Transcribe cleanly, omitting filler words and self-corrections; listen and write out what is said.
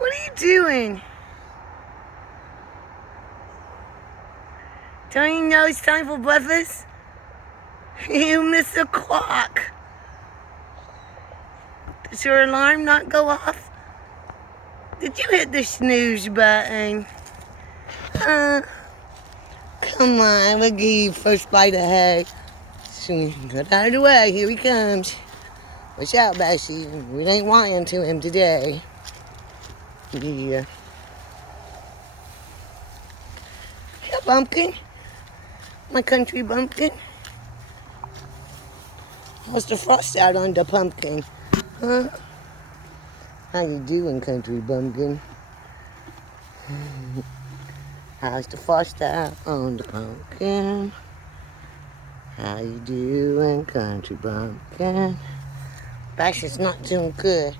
What are you doing? Don't you know it's time for breakfast? You missed the clock. Does your alarm not go off? Did you hit the snooze button? Come on, we'll give you first bite of hay. Get out of the way, here he comes. Watch out, Bessie. We ain't lying to him today. Yeah. Yeah, Bumpkin. My country bumpkin. How's the frost out on the pumpkin? Huh? How you doing, country bumpkin? How's the frost out on the pumpkin? How you doing, country bumpkin? Bassie's not doing good.